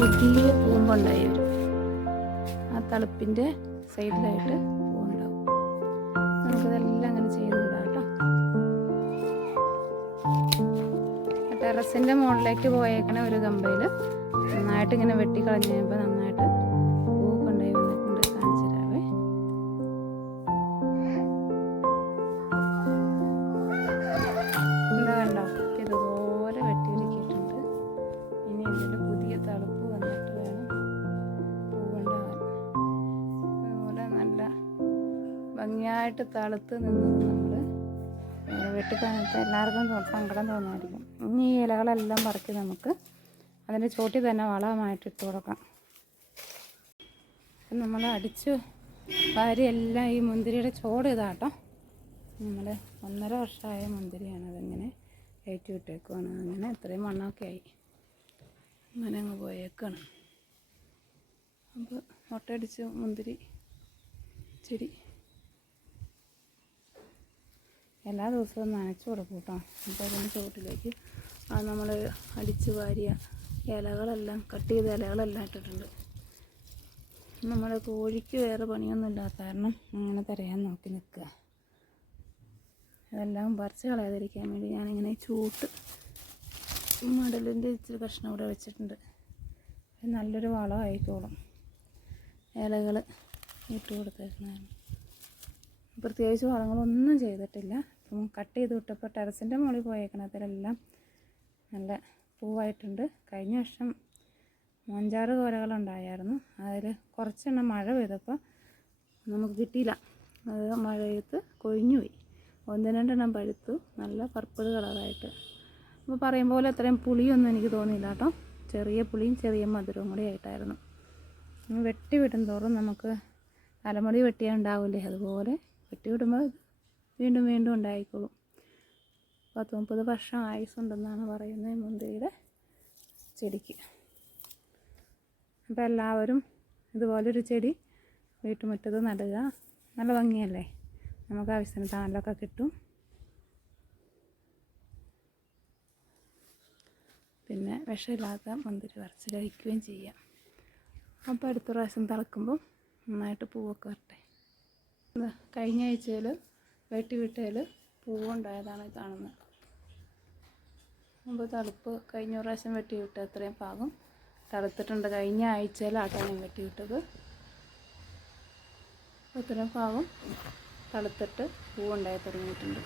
പുതിയ പൂമ്പുണ്ടായി വരും. ആ തളുപ്പിൻ്റെ സൈഡിലായിട്ട് പൂവുണ്ടാവും. നമുക്കിതെല്ലാം അങ്ങനെ ചെയ്ത് വിടാം കേട്ടോ. ടെറസിൻ്റെ മുകളിലേക്ക് പോയേക്കണ ഒരു കമ്പയിൽ നന്നായിട്ട് ഇങ്ങനെ വെട്ടിക്കളഞ്ഞ് കഴിയുമ്പോൾ നന്നായിട്ട് പൂവൊക്കെ ഉണ്ടായി വന്നിട്ടുണ്ട്. കാണിച്ചു തരാവേ. എന്താ കണ്ടോ, ഇതുപോലെ വെട്ടിയൊരുക്കിയിട്ടുണ്ട്. ഇനി ഇതിൽ പുതിയ തളുപ്പ് വന്നിട്ട് വേണം പൂവുണ്ടാകാൻ. അതുപോലെ നല്ല ഭംഗിയായിട്ട് തളുത്ത് നിന്ന് നമ്മൾ വെട്ടിക്കാനത്ത് എല്ലാവർക്കും സങ്കടം തോന്നുമായിരിക്കും. ഇനി ഈ ഇലകളെല്ലാം പറിച്ച് നമുക്ക് അതിൻ്റെ ചോട്ടിൽ തന്നെ വളമായിട്ട് ഇട്ട് കൊടുക്കാം. നമ്മൾ അടിച്ച് വാരി എല്ലാം ഈ മുന്തിരിയുടെ ചോട് ഇതാട്ടോ. നമ്മൾ 1.5 വർഷമായ മുന്തിരിയാണ്. അതിങ്ങനെ കയറ്റി വിട്ടേക്കുവാണ്. അങ്ങനെ ഇത്രയും മണ്ണൊക്കെ ആയി അങ്ങനെ അങ്ങ് പോയേക്കാണ്. അപ്പോൾ മുട്ടയടിച്ച് മുന്തിരി ചെടി എല്ലാ ദിവസവും നനച്ചു കൊടുക്കും കേട്ടോ. അപ്പോൾ അതിൻ്റെ ചുവട്ടിലേക്ക് നമ്മൾ അടിച്ച് വാരിയ ഇലകളെല്ലാം കട്ട് ചെയ്ത ഇലകളെല്ലാം ഇട്ടിട്ടുണ്ട്. നമ്മുടെ കോഴിക്ക് വേറെ പണിയൊന്നും ഇല്ലാത്ത കാരണം അങ്ങനെ തിരയാൻ നോക്കി നിൽക്കുക. അതെല്ലാം പറിച്ച് കളയാതിരിക്കാൻ വേണ്ടി ഞാനിങ്ങനെ ചൂട്ട് മടലിൻ്റെ ഇച്ചിരി കഷ്ണം ഇവിടെ വെച്ചിട്ടുണ്ട്. നല്ലൊരു വളം ആയിക്കോളും. ഇലകൾ ഇട്ട് കൊടുത്തേക്കുന്നതാണ്. പ്രത്യേകിച്ച് വളങ്ങളൊന്നും ചെയ്തിട്ടില്ല. അപ്പം കട്ട് ചെയ്ത് വിട്ടപ്പോൾ ടെറസിൻ്റെ മുകളിൽ പോയേക്കണതിലെല്ലാം നല്ല പൂവായിട്ടുണ്ട്. കഴിഞ്ഞ വർഷം 5-6 കോരകളുണ്ടായിരുന്നു. അതിൽ കുറച്ചെണ്ണം മഴ പെയ്തപ്പോൾ നമുക്ക് കിട്ടിയില്ല. അത് മഴയത്ത് കൊഴിഞ്ഞുപോയി. 1-2 പഴുത്തു നല്ല പർപ്പിൾ കളറായിട്ട്. അപ്പോൾ പറയും പോലെ അത്രയും പുളിയൊന്നും എനിക്ക് തോന്നിയില്ല കേട്ടോ. ചെറിയ പുളിയും ചെറിയ മധുരവും കൂടി ആയിട്ടായിരുന്നു. വെട്ടി വിടും തോറും നമുക്ക് തലമുടി വെട്ടിയാൽ ഉണ്ടാവില്ലേ, അതുപോലെ വെട്ടി വിടുമ്പോൾ വീണ്ടും വീണ്ടും ഉണ്ടായിക്കോളും. 10-30 വർഷം ആയുസ്സുണ്ടെന്നാണ് പറയുന്നത് മുന്തിരിയുടെ ചെടിക്ക്. അപ്പോൾ എല്ലാവരും ഇതുപോലൊരു ചെടി വീട്ടുമുറ്റത്ത് നടുക. നല്ല ഭംഗിയല്ലേ, നമുക്ക് ആവശ്യത്തിന് താലൊക്കെ കിട്ടും. പിന്നെ വിഷമില്ലാത്ത മുന്തിരി പറിച്ച് കഴിക്കുകയും ചെയ്യാം. അപ്പോൾ അടുത്ത പ്രാവശ്യം തിളക്കുമ്പോൾ നന്നായിട്ട് പൂവൊക്കെ വരട്ടെ. കഴിഞ്ഞ ആഴ്ചയിൽ വെട്ടിവിട്ടതിൽ പൂവുണ്ടായതാണ് കാണുന്നത്. അപ്പോൾ തളുപ്പ് കഴിഞ്ഞ പ്രാവശ്യം വെട്ടിവിട്ട അത്രയും ഭാഗം തളുത്തിട്ടുണ്ട്. കഴിഞ്ഞ ആഴ്ചയിലാട്ടോ ഞാൻ വെട്ടിവിട്ടത്. അത്രയും ഭാഗം തളുത്തിട്ട് പൂവുണ്ടായി തുടങ്ങിയിട്ടുണ്ട്.